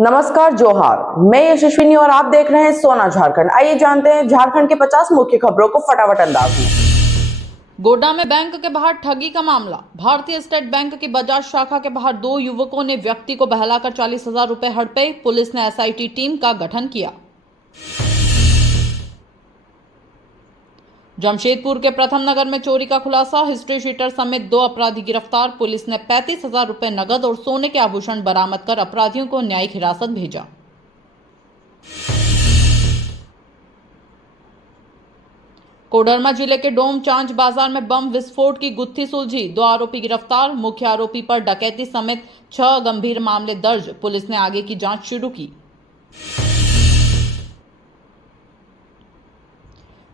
नमस्कार, जोहार। मैं यशस्विनी और आप देख रहे हैं सोना झारखंड। आइए जानते हैं झारखंड के 50 मुख्य खबरों को फटाफट अंदाज में। गोड्डा में बैंक के बाहर ठगी का मामला। भारतीय स्टेट बैंक की बजाज शाखा के बाहर दो युवकों ने व्यक्ति को बहलाकर 40,000 रुपए हड़पे। पुलिस ने एसआईटी टीम का गठन किया। जमशेदपुर के प्रथम नगर में चोरी का खुलासा। हिस्ट्री शीटर समेत दो अपराधी गिरफ्तार। पुलिस ने 35,000 रुपए नगद और सोने के आभूषण बरामद कर अपराधियों को न्यायिक हिरासत भेजा। कोडरमा जिले के डोम चांच बाजार में बम विस्फोट की गुत्थी सुलझी। दो आरोपी गिरफ्तार। मुख्य आरोपी पर डकैती समेत 6 गंभीर मामले दर्ज। पुलिस ने आगे की जांच शुरू की।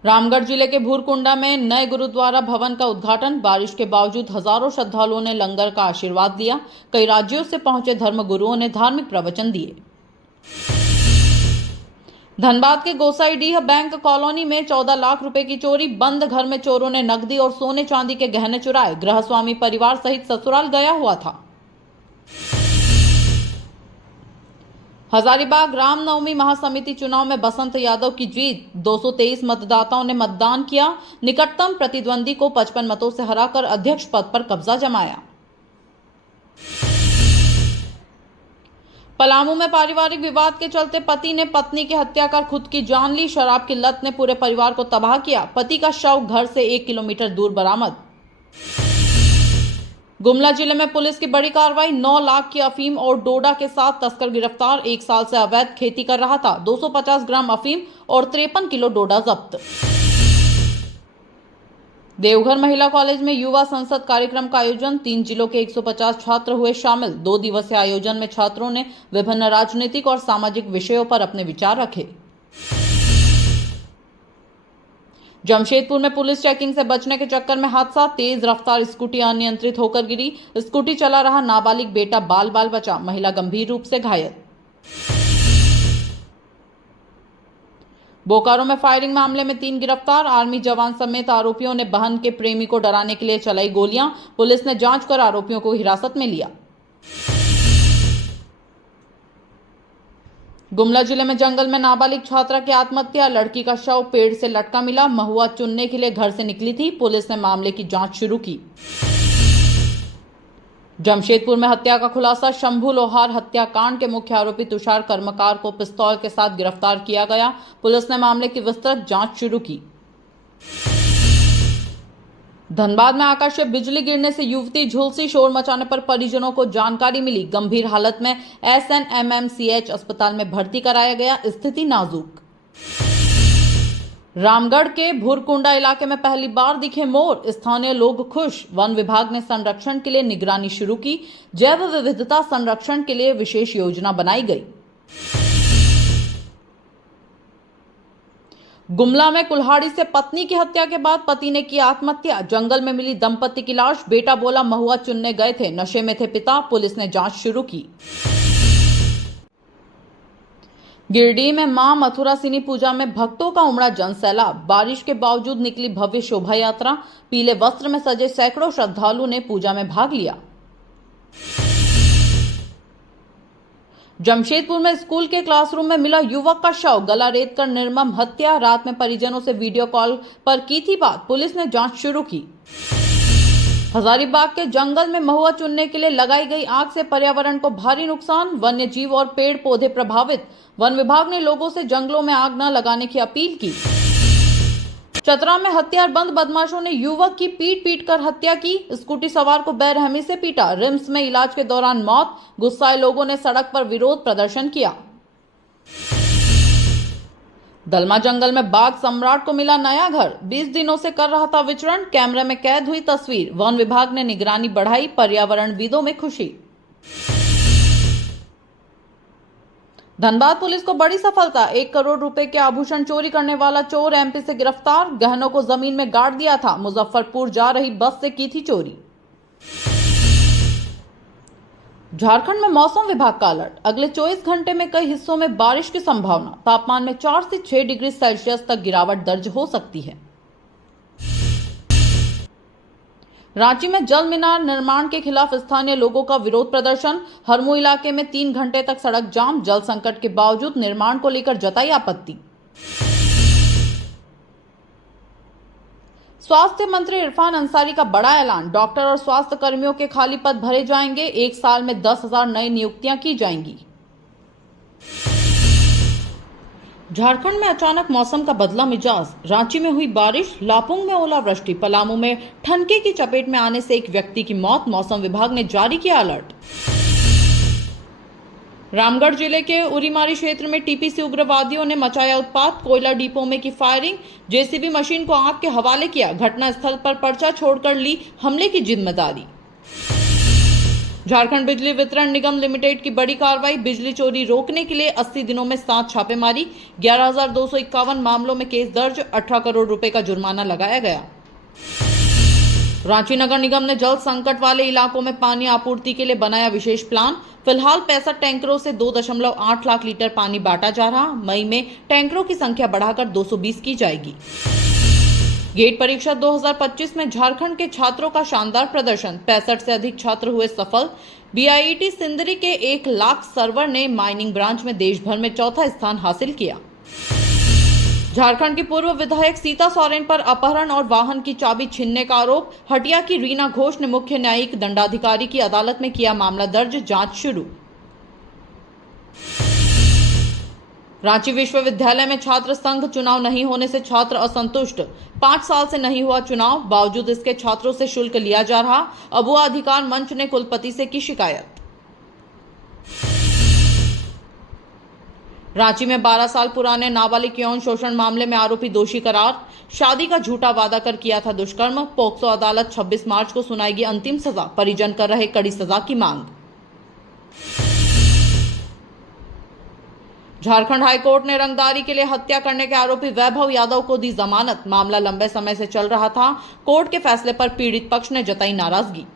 रामगढ़ जिले के भूरकुंडा में नए गुरुद्वारा भवन का उद्घाटन। बारिश के बावजूद हजारों श्रद्धालुओं ने लंगर का आशीर्वाद लिया। कई राज्यों से पहुंचे धर्मगुरुओं ने धार्मिक प्रवचन दिए। धनबाद के गोसाईडीह बैंक कॉलोनी में 14 लाख रुपए की चोरी। बंद घर में चोरों ने नकदी और सोने चांदी के गहने चुराए। गृहस्वामी परिवार सहित ससुराल गया हुआ था। हजारीबाग रामनवमी महासमिति चुनाव में बसंत यादव की जीत। 223 मतदाताओं ने मतदान किया। निकटतम प्रतिद्वंदी को 55 मतों से हराकर अध्यक्ष पद पर कब्जा जमाया। पलामू में पारिवारिक विवाद के चलते पति ने पत्नी की हत्या कर खुद की जान ली। शराब की लत ने पूरे परिवार को तबाह किया। पति का शव घर से 1 किलोमीटर दूर बरामद। गुमला जिले में पुलिस की बड़ी कार्रवाई। 9 लाख की अफीम और डोडा के साथ तस्कर गिरफ्तार। 1 साल से अवैध खेती कर रहा था। 250 ग्राम अफीम और 53 किलो डोडा जब्त। देवघर महिला कॉलेज में युवा संसद कार्यक्रम का आयोजन। 3 जिलों के 150 छात्र हुए शामिल। 2 दिवसीय आयोजन में छात्रों ने विभिन्न राजनीतिक और सामाजिक विषयों पर अपने विचार रखे। जमशेदपुर में पुलिस चेकिंग से बचने के चक्कर में हादसा। तेज रफ्तार स्कूटी अनियंत्रित होकर गिरी। स्कूटी चला रहा नाबालिग बेटा बाल बाल बचा। महिला गंभीर रूप से घायल। बोकारो में फायरिंग मामले में 3 गिरफ्तार। आर्मी जवान समेत आरोपियों ने बहन के प्रेमी को डराने के लिए चलाई गोलियां। पुलिस ने जांच कर आरोपियों को हिरासत में लिया। गुमला जिले में जंगल में नाबालिग छात्रा की आत्महत्या। लड़की का शव पेड़ से लटका मिला। महुआ चुनने के लिए घर से निकली थी। पुलिस ने मामले की जांच शुरू की। जमशेदपुर में हत्या का खुलासा। शंभू लोहार हत्याकांड के मुख्य आरोपी तुषार कर्मकार को पिस्तौल के साथ गिरफ्तार किया गया। पुलिस ने मामले की विस्तृत जांच शुरू की। धनबाद में आकाशीय बिजली गिरने से युवती झुलसी। शोर मचाने पर परिजनों को जानकारी मिली। गंभीर हालत में SNMMCH अस्पताल में भर्ती कराया गया। स्थिति नाजुक। रामगढ़ के भूरकुंडा इलाके में पहली बार दिखे मोर। स्थानीय लोग खुश। वन विभाग ने संरक्षण के लिए निगरानी शुरू की। जैव विविधता संरक्षण के लिए विशेष योजना बनाई गई। गुमला में कुल्हाड़ी से पत्नी की हत्या के बाद पति ने की आत्महत्या। जंगल में मिली दंपति की लाश। बेटा बोला महुआ चुनने गए थे, नशे में थे पिता। पुलिस ने जांच शुरू की। गिरिडीह में मां मथुरा सिनी पूजा में भक्तों का उमड़ा जनसैलाब। बारिश के बावजूद निकली भव्य शोभा यात्रा। पीले वस्त्र में सजे सैकड़ों श्रद्धालु ने पूजा में भाग लिया। जमशेदपुर में स्कूल के क्लासरूम में मिला युवक का शव। गला रेत कर निर्मम हत्या। रात में परिजनों से वीडियो कॉल पर की थी बात। पुलिस ने जांच शुरू की। हजारीबाग के जंगल में महुआ चुनने के लिए लगाई गई आग से पर्यावरण को भारी नुकसान। वन्य जीव और पेड़ पौधे प्रभावित। वन विभाग ने लोगों से जंगलों में आग न लगाने की अपील की। चतरा में हथियारबंद बदमाशों ने युवक की पीट कर हत्या की। स्कूटी सवार को बेरहमी से पीटा। रिम्स में इलाज के दौरान मौत। गुस्साए लोगों ने सड़क पर विरोध प्रदर्शन किया। दलमा जंगल में बाघ सम्राट को मिला नया घर। 20 दिनों से कर रहा था विचरण। कैमरे में कैद हुई तस्वीर। वन विभाग ने निगरानी बढ़ाई। पर्यावरणविदों में खुशी। धनबाद पुलिस को बड़ी सफलता। 1 करोड़ रुपए के आभूषण चोरी करने वाला चोर MP से गिरफ्तार। गहनों को जमीन में गाड़ दिया था। मुजफ्फरपुर जा रही बस से की थी चोरी। झारखंड में मौसम विभाग का अलर्ट। अगले 24 घंटे में कई हिस्सों में बारिश की संभावना। तापमान में 4 से 6 डिग्री सेल्सियस तक गिरावट दर्ज हो सकती है। रांची में जल मीनार निर्माण के खिलाफ स्थानीय लोगों का विरोध प्रदर्शन। हरमू इलाके में 3 घंटे तक सड़क जाम। जल संकट के बावजूद निर्माण को लेकर जताई आपत्ति। स्वास्थ्य मंत्री इरफान अंसारी का बड़ा ऐलान। डॉक्टर और स्वास्थ्य कर्मियों के खाली पद भरे जाएंगे। 1 साल में 10,000 नई नियुक्तियां की जाएंगी। झारखंड में अचानक मौसम का बदला मिजाज। रांची में हुई बारिश, लापुंग में ओलावृष्टि, पलामू में ठनके की चपेट में आने से एक व्यक्ति की मौत। मौसम विभाग ने जारी किया अलर्ट। रामगढ़ जिले के उरीमारी क्षेत्र में टीपीसी उग्रवादियों ने मचाया उत्पात। कोयला डिपो में की फायरिंग, जेसीबी मशीन को आग के हवाले किया। घटनास्थल पर पर्चा छोड़कर ली हमले की जिम्मेदारी। झारखंड बिजली वितरण निगम लिमिटेड की बड़ी कार्रवाई। बिजली चोरी रोकने के लिए 80 दिनों में 7 छापेमारी। 11,251 मामलों में केस दर्ज। 18 करोड़ रुपए का जुर्माना लगाया गया। रांची नगर निगम ने जल संकट वाले इलाकों में पानी आपूर्ति के लिए बनाया विशेष प्लान। फिलहाल 65 टैंकरों से 2.8 लाख लीटर पानी बांटा जा रहा। मई में टैंकरों की संख्या बढ़ाकर 220 की जाएगी। गेट परीक्षा 2025 में झारखंड के छात्रों का शानदार प्रदर्शन। 65 से अधिक छात्र हुए सफल। बीआईटी सिंदरी के 1 लाख सर्वर ने माइनिंग ब्रांच में देश भर में 4था स्थान हासिल किया। झारखंड की पूर्व विधायक सीता सोरेन पर अपहरण और वाहन की चाबी छीनने का आरोप। हटिया की रीना घोष ने मुख्य न्यायिक दंडाधिकारी की अदालत में किया मामला दर्ज। जांच शुरू। रांची विश्वविद्यालय में छात्र संघ चुनाव नहीं होने से छात्र असंतुष्ट। 5 साल से नहीं हुआ चुनाव, बावजूद इसके छात्रों से शुल्क लिया जा रहा। अबुआ अधिकार मंच ने कुलपति से की शिकायत। रांची में 12 साल पुराने नाबालिग यौन शोषण मामले में आरोपी दोषी करार। शादी का झूठा वादा कर किया था दुष्कर्म। पोक्सो अदालत 26 मार्च को सुनाएगी अंतिम सजा। परिजन कर रहे कड़ी सजा की मांग। झारखंड हाईकोर्ट ने रंगदारी के लिए हत्या करने के आरोपी वैभव यादव को दी जमानत। मामला लंबे समय से चल रहा था। कोर्ट के फैसले पर पीड़ित पक्ष ने जताई नाराजगी।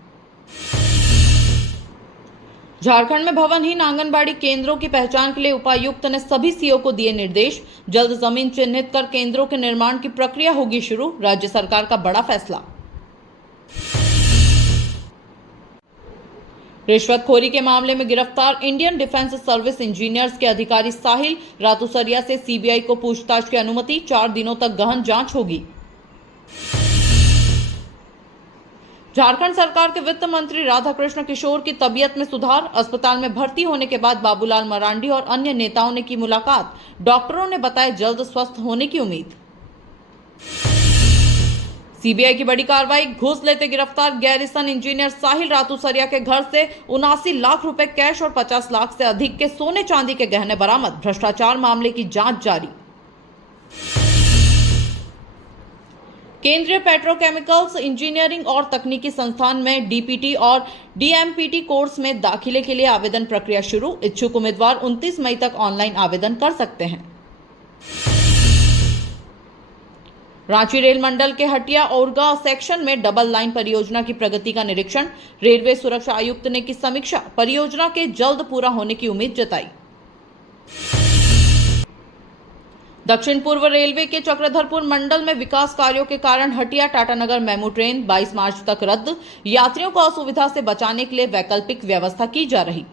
झारखंड में भवनहीन आंगनबाड़ी केंद्रों की पहचान के लिए उपायुक्त ने सभी सीओ को दिए निर्देश। जल्द जमीन चिन्हित कर केंद्रों के निर्माण की प्रक्रिया होगी शुरू। राज्य सरकार का बड़ा फैसला। रिश्वतखोरी के मामले में गिरफ्तार इंडियन डिफेंस सर्विस इंजीनियर्स के अधिकारी साहिल रातुसरिया से सीबीआई को पूछताछ की अनुमति। 4 दिनों तक गहन जांच होगी। झारखंड सरकार के वित्त मंत्री राधाकृष्ण किशोर की तबीयत में सुधार। अस्पताल में भर्ती होने के बाद बाबूलाल मरांडी और अन्य नेताओं ने की मुलाकात। डॉक्टरों ने बताया जल्द स्वस्थ होने की उम्मीद। सीबीआई की बड़ी कार्रवाई। घूस लेते गिरफ्तार गैरिसन इंजीनियर साहिल रातुसरिया के घर से 79 लाख रुपए कैश और 50 लाख से अधिक के सोने चांदी के गहने बरामद। भ्रष्टाचार मामले की जांच जारी। केंद्रीय पेट्रोकेमिकल्स इंजीनियरिंग और तकनीकी संस्थान में डीपीटी और डीएमपीटी कोर्स में दाखिले के लिए आवेदन प्रक्रिया शुरू। इच्छुक उम्मीदवार 29 मई तक ऑनलाइन आवेदन कर सकते हैं। रांची रेल मंडल के हटिया औरगा सेक्शन में डबल लाइन परियोजना की प्रगति का निरीक्षण। रेलवे सुरक्षा आयुक्त ने की समीक्षा। परियोजना के जल्द पूरा होने की उम्मीद जताई। दक्षिण पूर्व रेलवे के चक्रधरपुर मंडल में विकास कार्यों के कारण हटिया टाटानगर मेमू ट्रेन 22 मार्च तक रद्द। यात्रियों को असुविधा से बचाने के लिए वैकल्पिक व्यवस्था की जा रही।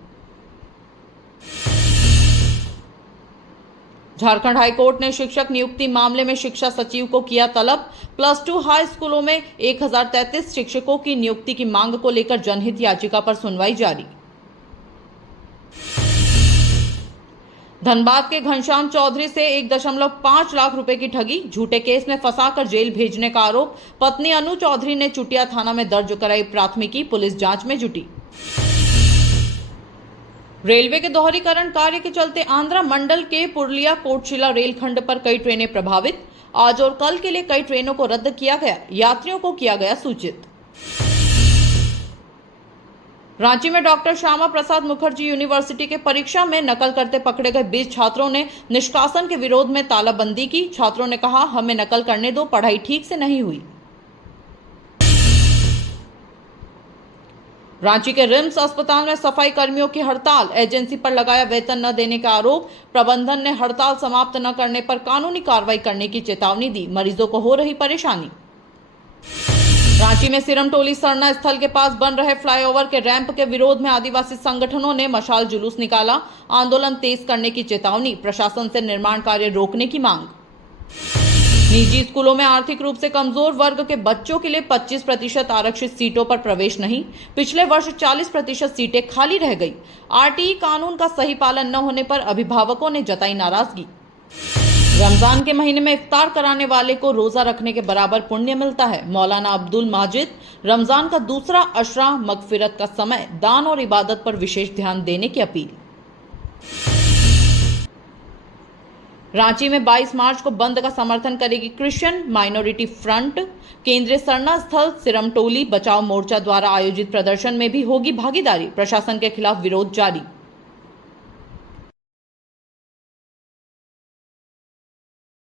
झारखंड हाईकोर्ट ने शिक्षक नियुक्ति मामले में शिक्षा सचिव को किया तलब। +2 हाई स्कूलों में 1033 शिक्षकों की नियुक्ति की मांग को लेकर जनहित याचिका पर सुनवाई जारी। धनबाद के घनश्याम चौधरी से 1.5 लाख रुपए की ठगी। झूठे केस में फंसाकर जेल भेजने का आरोप। पत्नी अनु चौधरी ने चुटिया थाना में दर्ज कराई प्राथमिकी। पुलिस जांच में जुटी। रेलवे के दोहरीकरण कार्य के चलते आंध्रा मंडल के पुरलिया कोटशिला रेलखंड पर कई ट्रेनें प्रभावित। आज और कल के लिए कई ट्रेनों को रद्द किया गया। यात्रियों को किया गया सूचित। रांची में डॉक्टर श्यामा प्रसाद मुखर्जी यूनिवर्सिटी के परीक्षा में नकल करते पकड़े गए 20 छात्रों ने निष्कासन के विरोध में तालाबंदी की। छात्रों ने कहा, हमें नकल करने दो, पढ़ाई ठीक से नहीं हुई। रांची के रिम्स अस्पताल में सफाई कर्मियों की हड़ताल। एजेंसी पर लगाया वेतन न देने का आरोप। प्रबंधन ने हड़ताल समाप्त न करने पर कानूनी कार्रवाई करने की चेतावनी दी। मरीजों को हो रही परेशानी। रांची में सिरमटोली सरना स्थल के पास बन रहे फ्लाईओवर के रैंप के विरोध में आदिवासी संगठनों ने मशाल जुलूस निकाला। आंदोलन तेज करने की चेतावनी, प्रशासन से निर्माण कार्य रोकने की मांग। निजी स्कूलों में आर्थिक रूप से कमजोर वर्ग के बच्चों के लिए 25% आरक्षित सीटों पर प्रवेश नहीं। पिछले वर्ष 40% सीटें खाली रह गई। आरटीई कानून का सही पालन न होने पर अभिभावकों ने जताई नाराजगी। रमजान के महीने में इफ्तार कराने वाले को रोजा रखने के बराबर पुण्य मिलता है। मौलाना अब्दुल माजिद, रमजान का दूसरा अशरा मगफिरत का समय, दान और इबादत पर विशेष ध्यान देने की अपील। रांची में 22 मार्च को बंद का समर्थन करेगी क्रिश्चियन माइनॉरिटी फ्रंट। केंद्रीय सरना स्थल सिरमटोली बचाओ मोर्चा द्वारा आयोजित प्रदर्शन में भी होगी भागीदारी। प्रशासन के खिलाफ विरोध जारी।